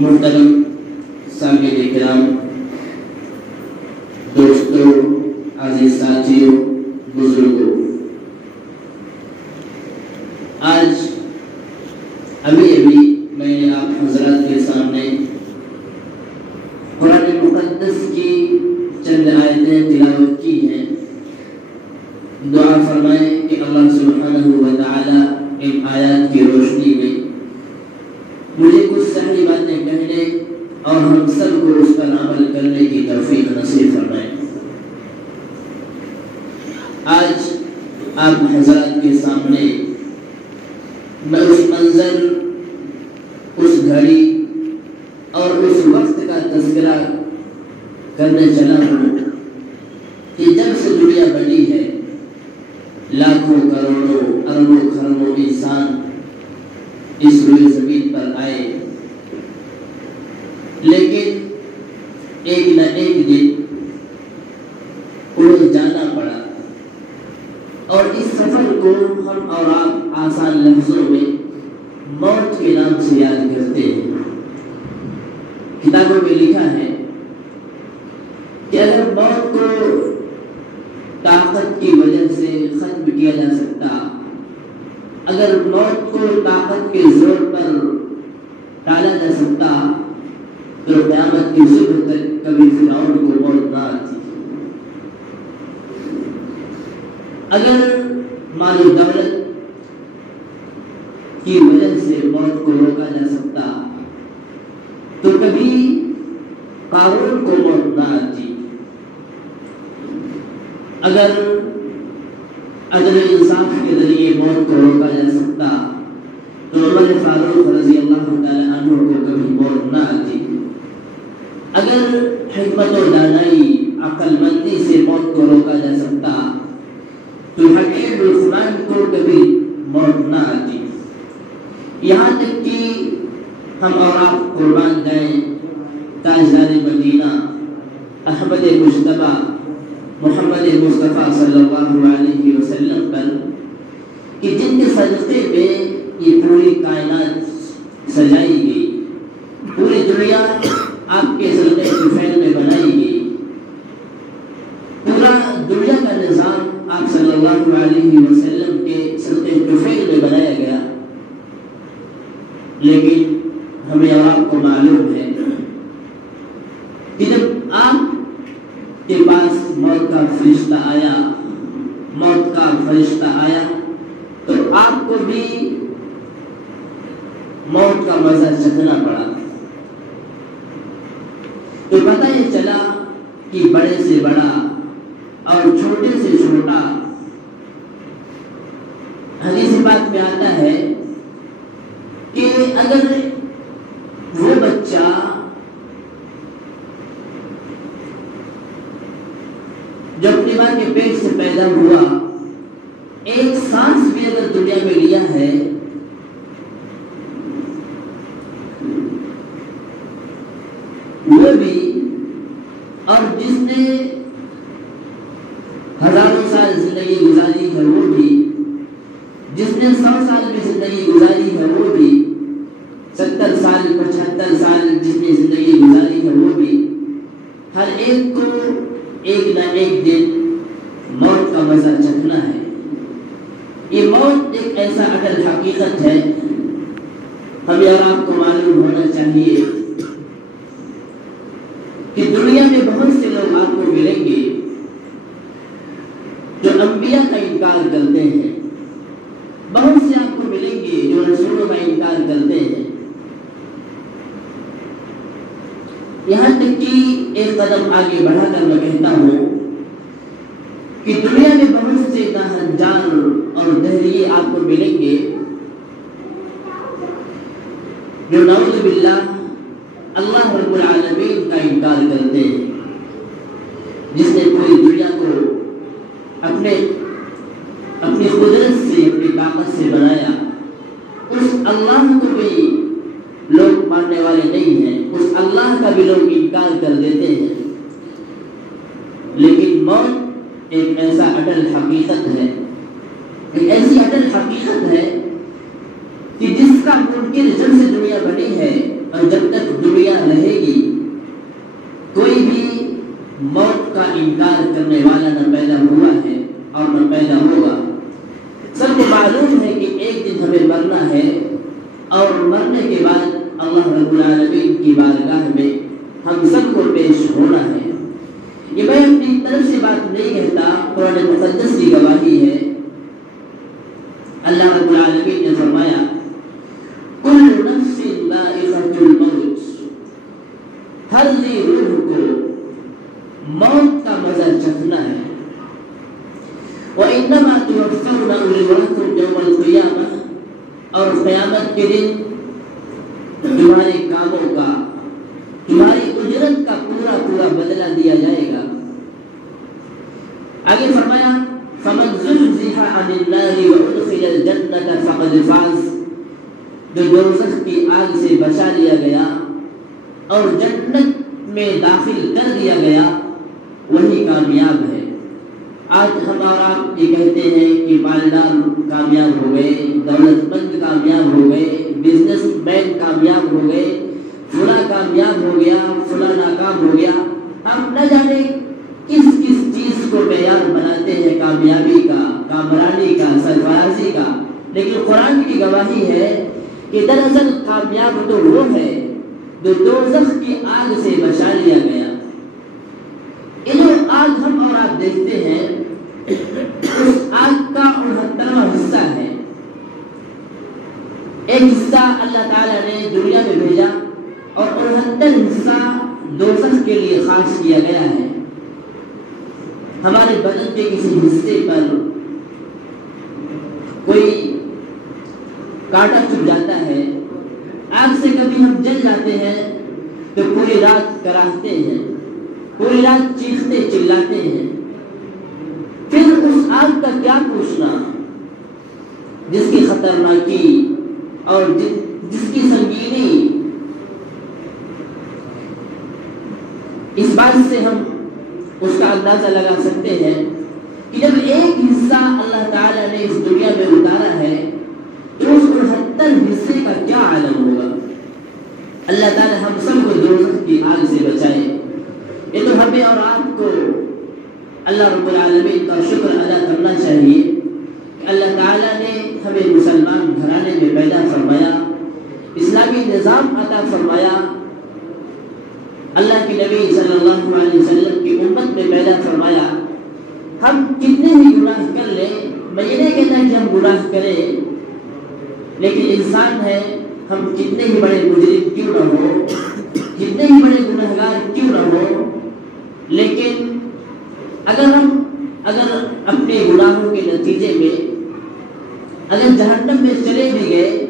محترم سامعین کرام، دوستوں، عزیز ساتھیوں، بزرگوں، آج ابھی میں نے آپ حضرات کے سامنے قرآن مقدس کی چند آیتیں تلاوت کی ہیں۔ دعا فرمائیں کہ اللہ سبحانہ و تعالی ان آیات کی روشنی میں مجھے کچھ صحیح باتیں کہنے اور ہم سب کو اس پر عمل کرنے کی توفیق نصیب فرمائیں۔ آج آپ حضرات کے سامنے میں اس منظر، اس گھڑی اور اس وقت کا تذکرہ کرنے چلا ہوں کہ جب سے دنیا بنی ہے، لاکھوں کروڑوں اربوں خربوں انسان اس روئے زمین پر آئے، لیکن ایک نہ ایک دن انہیں جانا پڑا، اور اس سفر کو ہم اور آپ آسان لفظوں میں موت کے نام سے یاد کرتے ہیں۔ کتابوں میں لکھا ہے کہ اگر موت کو طاقت کی وجہ سے ختم کیا جا سکتا، اگر موت کو طاقت کے زور پر ٹالا جا سکتا تو قیامت کی صبح تک کبھی فرعون کو موت نہ آتی۔ اگر مال و دولت کی وجہ سے موت کو روکا جا سکتا تو کبھی قارون کو موت نہ آتی۔ اگر عدل انصاف کے ذریعے موت کو روکا جا سکتا تو عمر فاروق رضی اللہ تعالی عنہ کو کبھی موت نہ آتی۔ اگر حکمت و دانائی، عقل مندی سے موت کو روکا جا سکتا تو حکیم عثمان کو کبھی موت نہ آتی۔ یہاں تک کہ ہم اور آپ قربان جائیں تاجدار مدینہ احمد مجتبی محمد مصطفیٰ صلی اللہ علیہ وسلم پر کہ جن کے صدقے میں یہ پوری کائنات سجائی گئی، پوری دنیا آپ کے صدقے کے فعل میں بنائی گئی، پورا دنیا کا نظام آپ صلی اللہ علیہ وسلم کے صدقے کے فعل میں بنایا گیا، لیکن ہمیں اور آپ کو معلوم ہے کہ جب آپ کے پاس موت کا فرشتہ آیا، موت کا فرشتہ آیا تو آپ کو بھی موت کا مزہ چکھنا پڑا، تو پتہ یہ چلا کہ بڑے سے بڑا اور چھوٹے سے چھوٹا، حدیث پاک میں آتا ہے کہ اگر وہ بچہ جو اپنی ماں کے پیٹ سے پیدا ہوا ایک سانس بھی اگر دنیا میں لیا ہے وہ بھی، اور جس نے ہزاروں سال زندگی گزاری ہے وہ بھی، جس نے 100 سال میں زندگی گزاری ہے وہ بھی، 70 سال 75 سال جس نے زندگی گزاری ہے وہ بھی، ہر ایک کو ایک نہ ایک دن موت کا مزہ چکھنا ہے۔ یہ موت ایک ایسا اٹل حقیقت ہے، ہمیں اور آپ کو معلوم ہونا چاہیے کہ دنیا میں بہت سے لوگ آپ کو ملیں گے جو انبیاء کا انکار کرتے ہیں، بہت سے آپ کو ملیں گے جو رسولوں کا انکار کرتے ہیں، یہاں تک کہ ایک قدم آگے بڑھا کر میں کہتا ہوں کہ دنیا میں بہت سے ناہنجار اور دہریے آپ کو ملیں گے جو نعوذ باللہ اللہ رب العالمین کا انکار کرتے ہیں، جس نے پوری دنیا کو اپنی قدرت سے، اپنی طاقت سے بنایا، اس اللہ کو بھی لوگ ماننے والے نہیں ہیں، اس اللہ کا بھی لوگ انکار کر دیتے ہیں۔ لیکن موت ایک ایسا اٹل حقیقت ہے، ایک ایسی اٹل حقیقت ہے کہ جس کا منکر جب سے دنیا بنی ہے اور جب تک دنیا انکار کرنے والا نہ پیدا ہوا ہے اور نہ پیدا ہوگا۔ سب کو معلوم ہے کہ ایک دن ہمیں مرنا ہے اور مرنے کے بعد اللہ رب العالمین کی بارگاہ میں ہم سب کو پیش ہونا ہے۔ یہ میں اپنی طرف سے بات نہیں کہتا، قرآن مقدس کی گواہی ہے۔ اللہ رب العالمین نے فرمایا کل نفس ذائقۃ الموت، ہر ذی روح کو موت کا مزہ چکھنا ہے۔ وَإِنَّمَا تُوَفَّوْنَ أُجُورَكُمْ يَوْمَ الْقِيَامَةِ، اور قیامت کے دن تمہارے کاموں کا، تمہاری اجرت کا پورا پورا بدلہ دیا جائے گا۔ آگے فرمایا فَمَنْ زُحْزِحَ عَنِ النَّارِ وَأُدْخِلَ الْجَنَّةَ فَقَدْ فَازَ، جو دوزخ کی آگ سے بچا لیا گیا اور جنت میں داخل کر دیا گیا وہی کامیاب ہے۔ آج ہم اور آپ یہ کہتے ہیں کہ مالدار کامیاب ہو گئے، دولت مند کامیاب ہو گئے، بزنس مین کامیاب ہو گئے، فلاں کامیاب ہو گیا، فلاں ناکام ہو گیا۔ ہم نہ جانے کس کس چیز کو معیار بناتے ہیں کامیابی کا، کامرانی کا، سرفرازی کا، لیکن قرآن کی گواہی ہے کہ دراصل کامیاب تو وہ ہے جو دوزخ کی آگ سے بچا لیا گیا۔ یہ جو آگ ہم اور آپ دیکھتے ہیں اس آگ کا 69واں حصہ ہے۔ ایک حصہ اللہ تعالیٰ نے دنیا میں بھیجا اور 69 حصہ دوزخ کے لیے خاص کیا گیا ہے۔ ہمارے بدن کے کسی حصے پر کوئی کانٹا چبھ جاتا ہے، آگ سے کبھی ہم جل جاتے ہیں تو پوری رات کراہتے ہیں، پوری رات چیختے چلاتے ہیں۔ پھر اس آگ کا کیا پوچھنا جس کی خطرناکی اور جس کی سنگینی، اس بات سے ہم اس کا اندازہ لگا سکتے ہیں کہ جب ایک حصہ اللہ تعالیٰ نے اس دنیا میں اتارا ہے تو اس 69 حصے کا کیا عالم ہوگا۔ اللہ تعالیٰ ہم سب کو دوزخ کی آگ سے بچائے۔ یہ تو ہمیں اور آپ کو اللہ رب العالمین کا شکر ادا کرنا چاہیے کہ اللہ تعالیٰ نے ہمیں مسلمان گھرانے میں پیدا فرمایا، اسلامی نظام عطا فرمایا، اللہ کے نبی صلی اللہ علیہ وسلم کی امت میں پیدا فرمایا۔ ہم کتنے ہی گناہ کر لیں، میں یہ نہیں کہتا کہ ہم گناہ کریں، لیکن انسان ہے، ہم کتنے ہی بڑے مجرم کیوں نہ ہو، کتنے ہی بڑے گنہگار کیوں نہ ہو، لیکن اگر اپنے گناہوں کے نتیجے میں اگر جہنم میں چلے بھی گئے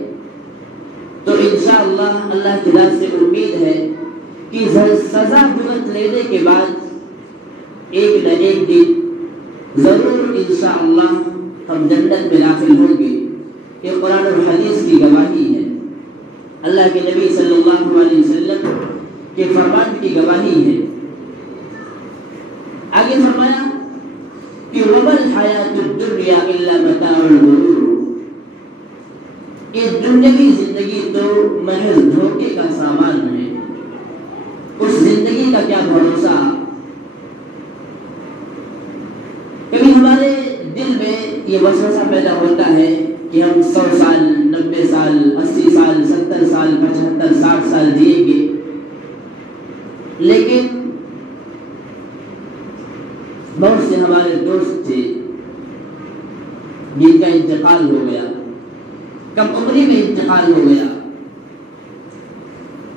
تو انشاءاللہ اللہ کی ذات سے امید ہے کہ سزا بھگت لینے کے بعد ایک نہ ایک دن ضرور انشاءاللہ ہم جنت میں داخل ہوں گے۔ یہ قرآن اور حدیث کی گواہی ہے، اللہ کے نبی صلی اللہ علیہ وسلم کے فرمان کی گواہی ہے۔ آگے فرمایا کہ وَمَا الْحَيَاةُ الدُّنْيَا إِلَّا مَتَاعُ الْغُرُورِ، یہ دنیاوی زندگی تو محض دھوکے کا سامان ہے، اس زندگی کا کیا بھروسہ۔ کبھی ہمارے دل میں یہ وسوسہ پیدا ہوتا ہے کہ ہم 100 سال، 90 سال، 80 سال، 70 سال، 75، 60 سال جئیں گے، لیکن بہت سے ہمارے دوست تھے جن کا انتقال ہو گیا، کم عمری میں انتقال ہو گیا۔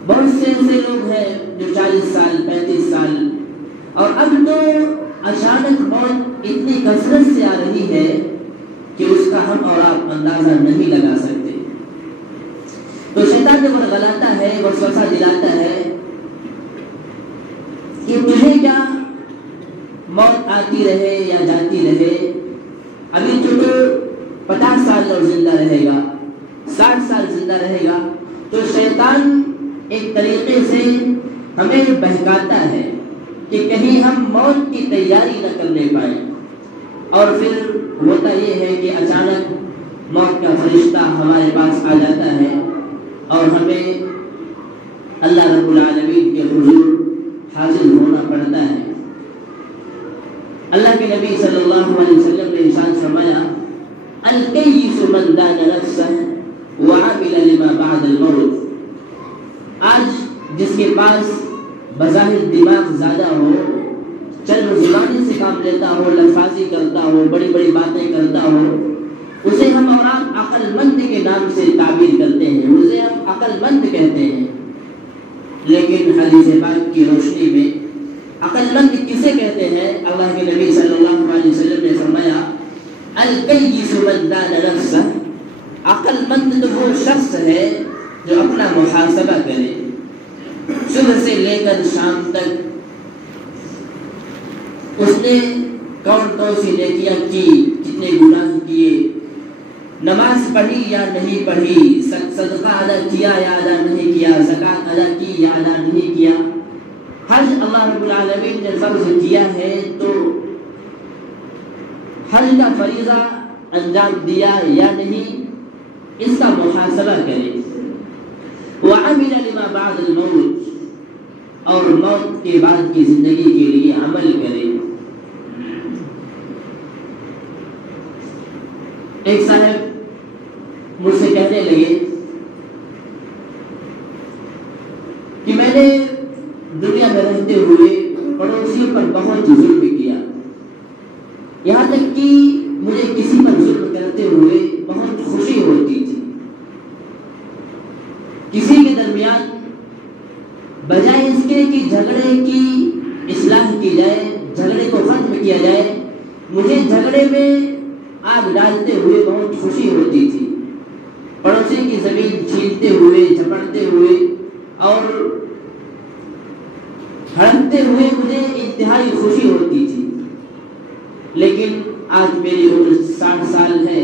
بہت سے ایسے لوگ ہیں جو 40 سال، 35 سال، اور اب تو اچانک موت اتنی کثرت سے آ رہی ہے کہ اس کا ہم اور آپ اندازہ نہیں لگا سکتے۔ تو شیطان جب غلاتا ہے، وسوسہ دلاتا ہے کہ تجھے کیا موت آتی رہے یا جاتی رہے، ابھی تو 50 سال اور زندہ رہے گا، 60 سال زندہ رہے گا۔ تو شیطان ایک طریقے سے ہمیں بہکاتا ہے کہ کہیں ہم موت کی تیاری نہ کرنے پائیں، اور پھر ہوتا یہ ہے کہ اچانک موت کا فرشتہ ہمارے پاس آ جاتا ہے اور ہمیں اللہ رب العالمین کے حضور حاضر ہونا پڑتا ہے۔ اللہ کے نبی صلی اللہ علیہ وسلم نے ارشاد فرمایا الکیس من دان نفسہ وعمل لما بعد الموت۔ آج جس کے پاس بظاہر دماغ زیادہ ہو، چند زبانی سے کام لیتا ہو، لفاظی کرتا ہو، بڑی بڑی باتیں کرتا ہو، اسے ہم اور آپ عقل مند کے نام سے تعبیر کرتے ہیں، اسے ہم عقل مند کہتے ہیں۔ لیکن حدیث پاک کی روشنی میں عقل مند کسے کہتے ہیں؟ اللہ کے نبی صلی اللہ علیہ وسلم نے فرمایا الکیس من دان نفسہ، عقل مند تو وہ شخص ہے جو اپنا محاسبہ کرے، صبح سے لے کر شام تک اس نے کون سی نیکیاں کی، کتنے گناہ کیے، نماز پڑھی یا نہیں پڑھی، صدقہ ادا کیا یا ادا نہیں کیا، زکوٰۃ ادا کی یا ادا نہیں کیا، حج اللہ رب العالمین نے فرض کیا ہے تو حج کا فریضہ انجام دیا یا نہیں، اس کا محاسبہ کرے۔ وعمل لما بعد الموت، اور موت کے بعد کی زندگی کے لیے عمل کرے۔ ایک صاحب مجھ سے کہنے لگے کہ میں نے دنیا میں رہتے ہوئے پڑوسیوں پر بہت ظلم کیا، یہاں تک کہ مجھے کسی پر ظلم کرتے ہوئے بہت خوشی ہوتی تھی۔ کسی کے درمیان بجائے اس کے کہ جھگڑے کی اصلاح کی جائے، جھگڑے کو ختم کیا جائے، مجھے جھگڑے میں آگ ڈالتے ہوئے بہت خوشی ہوتی تھی۔ پڑوسی کی زمین چھینتے ہوئے، جھپٹتے ہوئے اور ہڑپتے ہوئے مجھے انتہائی خوشی ہوتی تھی۔ لیکن آج میری عمر 60 سال ہے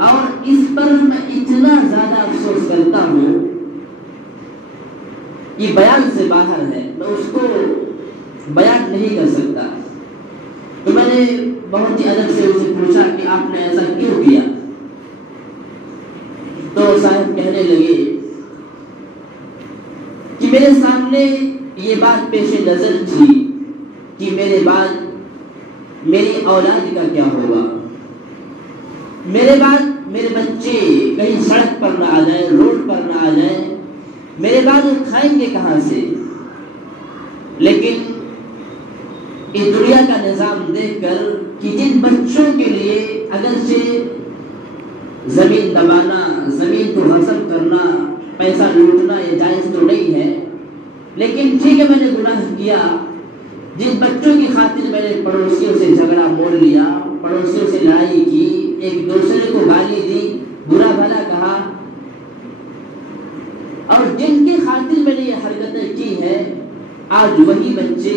اور اس پر میں اتنا زیادہ افسوس کرتا ہوں، یہ بیان سے باہر ہے، میں اس کو بیان نہیں کر سکتا۔ تو میں نے بہت ہی ادب سے اسے پوچھا کہ آپ نے ایسا کیوں کیا؟ تو صاحب کہنے لگے کہ میرے سامنے یہ بات پیش نظر تھی کہ میرے بعد میری اولاد کا کیا ہوگا، میرے بعد میرے بچے کہیں سڑک پر نہ آ جائیں، روڈ پر نہ آ جائیں، میرے بعد وہ کھائیں گے کہاں سے؟ لیکن اس دنیا کا نظام دیکھ کر کہ جن بچوں کے لیے اگرچہ زمین دبانا، زمین کو غصب کرنا، پیسہ لوٹنا یہ جائز تو نہیں ہے، لیکن ٹھیک ہے میں نے گناہ کیا، جن بچوں کی خاطر میں نے پڑوسیوں سے جھگڑا موڑ لیا، پڑوسیوں سے لڑائی کی، ایک دوسرے کو گالی دی، برا بھلا کہا، اور جن کی خاطر میں نے یہ حرکتیں کی ہیں، آج وہی بچے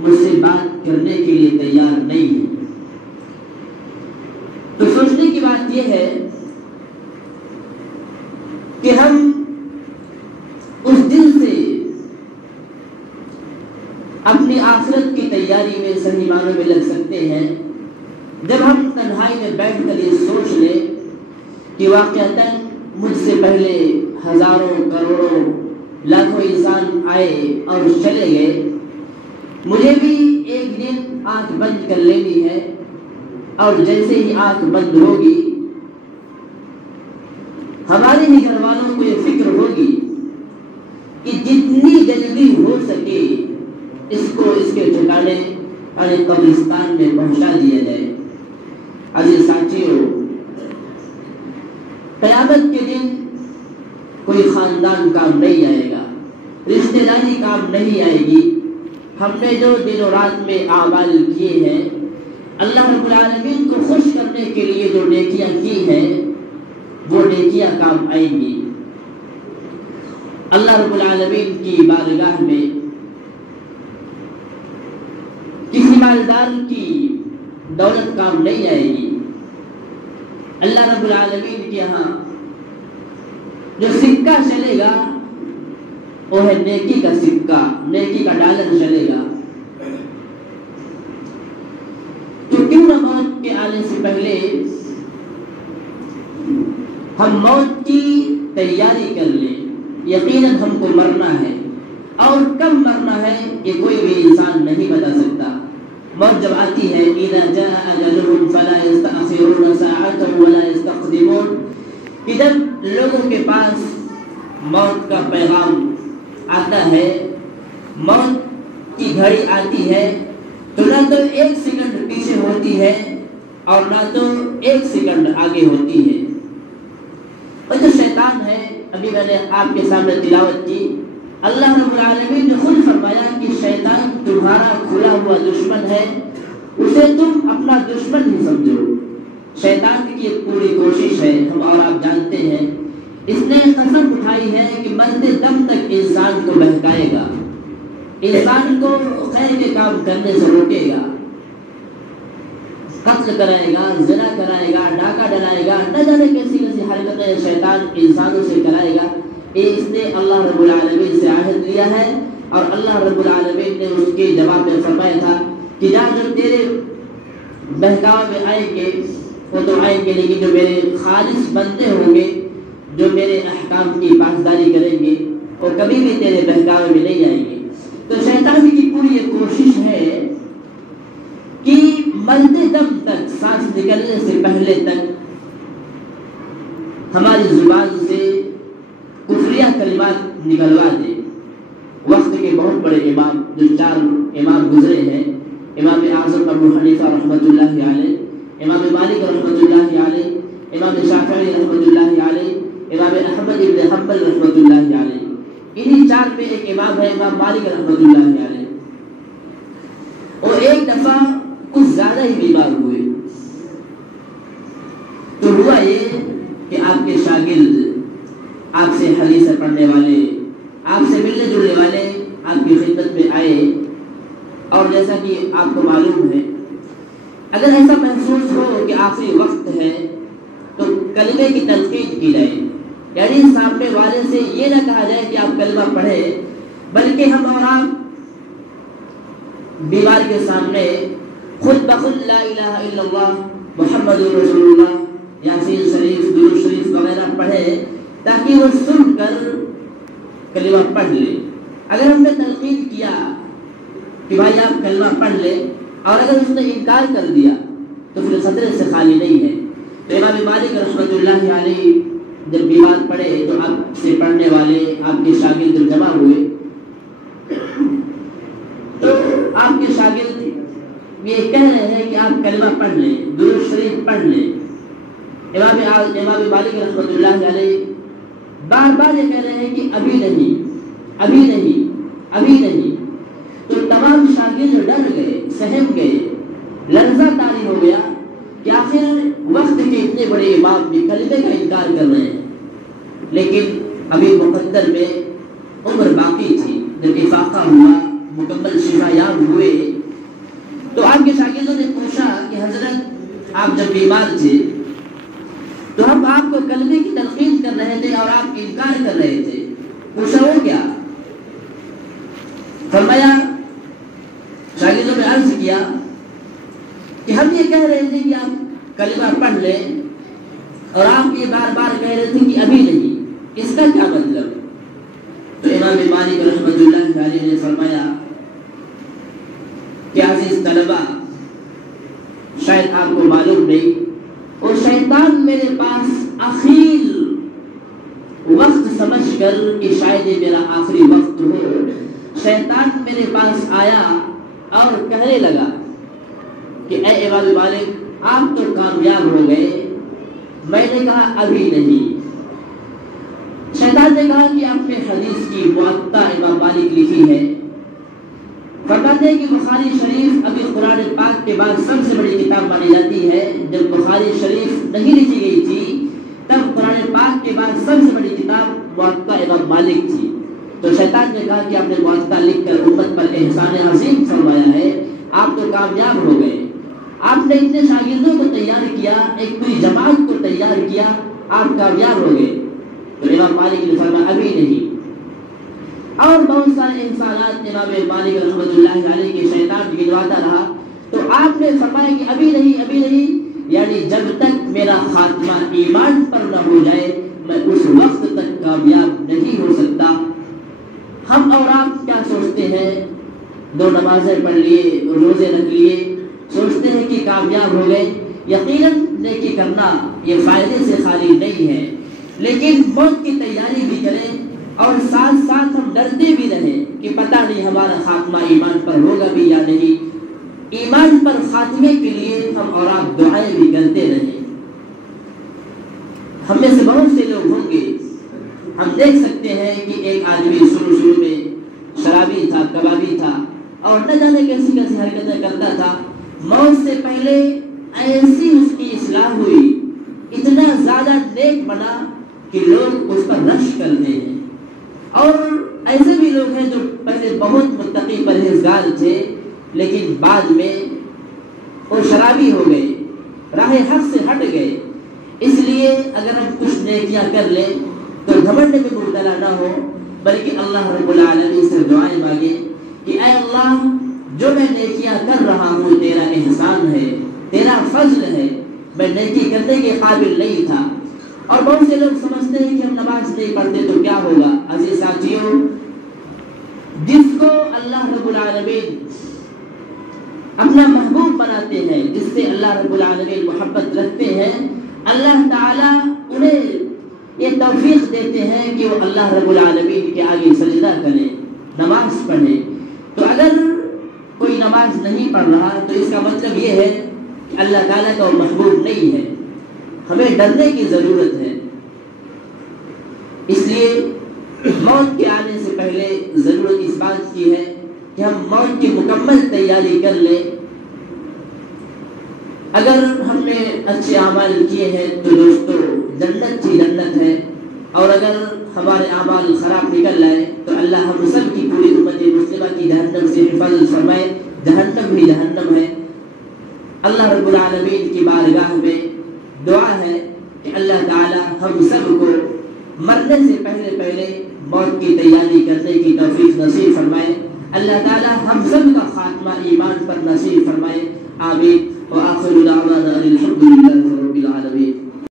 مجھ سے بات کرنے کے لیے تیار نہیں ہیں۔ تو سوچنے کی بات یہ ہے کہ ہم اس دن سے اپنی آخرت کی تیاری میں صحیح معنوں میں لگ سکتے ہیں جب ہم تنہائی میں بیٹھ کر یہ سوچ لیں کہ واقعتاً مجھ سے پہلے ہزاروں کروڑوں لاکھوں انسان آئے اور چلے گئے، مجھے بھی ایک دن آنکھ بند کر لینی ہے، اور جیسے ہی آنکھ بند ہوگی ہمارے ہی گھر والوں کو یہ فکر ہوگی کہ جتنی جلدی ہو سکے اس کو اس کے ٹھکانے یعنی قبرستان میں پہنچا دیا جائے۔ عزیز ساتھیوں، قیامت کے دن کوئی خاندان کام نہیں آئے گا، رشتہ داری کام نہیں آئے گی۔ ہم نے جو دن و رات میں اعمال کیے ہیں، اللہ رب العالمین کو خوش کرنے کے لیے جو نیکیاں کی ہیں، وہ نیکیاں کام آئیں گی۔ اللہ رب العالمین کی بارگاہ میں کسی مالدار کی دولت کام نہیں آئے گی۔ اللہ رب العالمین کے یہاں جو سکہ چلے گا وہ ہے نیکی کا سکہ، نیکی کا ڈالر چلے گا۔ تو کیوں نہ موت کے آنے سے پہلے ہم موت کی تیاری کر لیں۔ یقیناً ہم کو مرنا ہے، اور کب مرنا ہے یہ کوئی بھی انسان نہیں بتا سکتا۔ موت جب آتی ہے اذا جاء اجلهم فلا يستأخرون ساعة ولا يستقدمون، کہ جب لوگوں کے پاس موت کا پیغام آتا ہے، موت کی گھڑی آتی ہے، تو نہ تو ایک سیکنڈ پیچھے ہوتی ہے اور نہ تو ایک سیکنڈ آگے ہوتی ہے۔ اور جو شیطان ہے، ابھی میں نے آپ کے سامنے تلاوت کی، اللہ رب العالمین نے خود فرمایا کہ شیطان تمہارا کھلا ہوا دشمن ہے، اسے تم اپنا دشمن ہی سمجھو۔ شیطان کی ایک پوری کوشش ہے، ہم اور آپ جانتے ہیں، اس نے قسم اٹھائی ہے کہ مرتے دم تک انسان کو بہکائے گا، انسان کو خیر کے کام کرنے سے روکے گا، قتل کرائے گا، زنا کرائے گا، ڈاکہ ڈلائے گا، نہ جانے کیسی کیسی حرکتیں شیطان انسانوں سے کرائے گا۔ اس نے اللہ رب العالمین سے عہد لیا ہے، اور اللہ رب العالمین نے اس کے جواب میں فرمایا تھا کہ جو تیرے بہکاؤ میں آئیں گے وہ تو آئیں گے، لیکن جو میرے خالص بندے ہوں گے، جو میرے احکام کی پاسداری کریں گے، وہ کبھی بھی تیرے بہکاوے میں نہیں آئیں گے۔ تو شیطان کی پوری یہ کوشش ہے کہ مرتے دم تک، سانس نکلنے سے پہلے تک ہماری زبان سے کفریہ کلمات نکلوا دے۔ وقت کے بہت بڑے امام، جو 4 امام گزرے ہیں، امام اعظم ابو حنیفہ رحمۃ اللہ علیہ، امام مالک رحمۃ اللہ علیہ، امام شافعی رحمۃ اللہ علیہ، امام احمد بن حنبل رحمۃ اللہ علیہ، انہی 4 میں ایک امام ہے امام مالک رحمۃ اللہ علیہ۔ اور ایک دفعہ کچھ زیادہ ہی بیمار ہوئے، تو ہوا یہ کہ آپ کے شاگرد، آپ سے حدیث پڑھنے والے، آپ سے ملنے جلنے والے آپ کی خدمت میں آئے، اور جیسا کہ آپ کو معلوم ہے، اگر ایسا محسوس ہو کہ آخری وقت ہے تو کلمے کی تلقین کی جائے، یعنی سامنے والے سے یہ نہ کہا جائے کہ آپ کلمہ پڑھیں، بلکہ ہم اور آپ بیمار کے سامنے خود بخود لا الہ الا اللہ محمد رسول اللہ، یاسین شریف، درود شریف وغیرہ پڑھیں، تاکہ وہ سن کر کلمہ پڑھ لے۔ اگر ہم نے تلقین کیا کہ بھائی آپ کلمہ پڑھ لیں، اور اگر اس نے انکار کر دیا تو پھر خطرے سے خالی نہیں ہے۔ تو امام مالک رحمۃ اللہ علیہ جب بیمار پڑے تو آپ سے پڑھنے والے آپ کے شاگرد جمع ہوئے، تو آپ کے شاگرد یہ کہہ رہے ہیں کہ آپ کلمہ پڑھ لیں، درود شریف پڑھ لیں۔ امام مالک رحمۃ اللہ علیہ بار بار یہ کہہ رہے ہیں کہ ابھی نہیں، ابھی نہیں، ابھی نہیں۔ تو تمام شاگرد ڈر گئے، سہم گئے، لرزہ طاری ہو گیا کہ آخر وقت کے اتنے بڑے امام بھی کلمے کا انکار کر رہے ہیں۔ لیکن ابھی مقدر میں عمر باقی تھی، جب افاقہ ہوا، مکمل شفا یاب ہوئے، تو آپ کے شاگردوں نے پوچھا کہ حضرت آپ جب بیمار تھے تو ہم آپ کو کلمے کی تلقین کر رہے تھے اور آپ انکار کر رہے تھے، پوچھا وہ کیا؟ فرمایا، شاگردوں نے عرض کیا کہ ہم یہ کہہ رہے تھے کہ آپ کلمہ پڑھ لیں، اور آپ یہ بار بار کہہ رہے تھے کہ ابھی نہیں، اس کا کیا مطلب؟ تو امام مالک رحمۃ اللہ علیہ نے فرمایا کہ عزیز طلبہ، شاید آپ کو معلوم نہیں، اور شیطان میرے پاس اخیر وقت سمجھ کر کہ شاید یہ میرا آخری وقت ہو، شیطان میرے پاس آیا اور کہنے لگا کہ اے امام مالک آپ تو کامیاب ہو گئے۔ میں نے کہا ابھی نہیں۔ شیطان نے کہا کہ آپ نے حدیث کی موطا امام مالک لکھی ہے، فرماتے ہیں کہ بخاری شریف ابھی قرآن پاک کے بعد سب سے بڑی کتاب مانی جاتی ہے۔ جب بخاری شریف نہیں لکھی گئی تھی تب قرآن پاک کے بعد سب سے بڑی کتاب موطا امام مالک تھی۔ تو شیطان نے کہا کہ آپ نے موطا لکھ کر امت پر احسان عظیم فرمایا ہے، آپ تو کامیاب ہو گئے، آپ نے اتنے شاگردوں کو تیار کیا، ایک پوری جماعت کو تیار کیا، آپ کامیاب ہو گئے۔ تو امام مالک نے فرمایا ابھی نہیں۔ اور بہت سارے انسانات امام مالک رحمۃ اللہ علیہ کے شیطان گنواتا رہا، تو آپ نے فرمایا کہ ابھی نہیں، ابھی نہیں، یعنی جب تک میرا خاتمہ ایمان پر نہ ہو جائے میں اس وقت تک کامیاب نہیں ہو سکتا۔ ہم اور آپ کیا سوچتے ہیں 2 نمازیں پڑھ لیے، روزے رکھ لیے، سوچتے ہیں کہ کامیاب ہو گئے. یقیناً نیکی کرنا یہ فائدے سے خالی نہیں ہے، لیکن موت کی تیاری بھی کریں اور ساتھ ساتھ ہم ڈرتے بھی رہیں کہ پتہ نہیں ہمارا خاتمہ ایمان پر ہوگا بھی یا نہیں. ایمان پر خاتمے کے لیے ہم اور آپ دعائیں بھی کرتے رہیں. ہم میں سے بہت سے لوگ ہوں گے، ہم دیکھ سکتے ہیں کہ ایک آدمی شروع میں شرابی تھا، کبابی تھا اور نہ جانے کیسی کیسی حرکتیں کرتا تھا. موت سے پہلے ایسی اس کی اصلاح ہوئی، اتنا زیادہ نیک بنا کہ لوگ اس پر رش کرتے ہیں. اور ایسے بھی لوگ ہیں جو پہلے بہت متقی پرہیزگار تھے لیکن بعد میں وہ شرابی ہو گئے، راہ حق سے ہٹ گئے. اس لیے اگر ہم کچھ نیکیاں کر لیں تو گھمنڈ میں مبتلا نہ ہو، بلکہ اللہ رب العالمین سے دعائیں مانگیں کہ اے اللہ، جو میں نیکیاں کر رہا ہوں تیرا احسان ہے، تیرا فضل ہے، میں نیکی کرنے کے قابل نہیں تھا. اور بہت سے لوگ سمجھتے ہیں کہ ہم نماز نہیں پڑھتے تو کیا ہوگا. عزیز ساتھیوں، جس کو اللہ رب العالمین اپنا محبوب بناتے ہیں، جس سے اللہ رب العالمین محبت رکھتے ہیں، اللہ تعالیٰ انہیں یہ توفیق دیتے ہیں کہ وہ اللہ رب العالمین کے آگے سجدہ کریں، نماز پڑھیں. تو اگر کوئی نماز نہیں پڑھ رہا تو اس کا مطلب یہ ہے کہ اللہ تعالیٰ کا وہ محبوب نہیں ہے. ہمیں ڈرنے کی ضرورت ہے. اس لیے موت کے آنے سے پہلے ضرورت اس بات کی ہے کہ ہم موت کی مکمل تیاری کر لیں. اگر ہم نے اچھے اعمال کیے ہیں تو دوستو جنت ہی جنت ہے، اور اگر ہمارے اعمال خراب نکل آئے تو اللہ ہم سب کی پوری امت مسلمہ کی جہنم سے حفاظت فرمائے. جہنم ہی جہنم ہے. اللہ رب العالمین کی بارگاہ میں دعا ہے کہ اللہ تعالی ہم سب کو مرنے سے پہلے موت کی تیاری کرنے کی توفیق نصیب فرمائے. اللہ تعالی ہم سب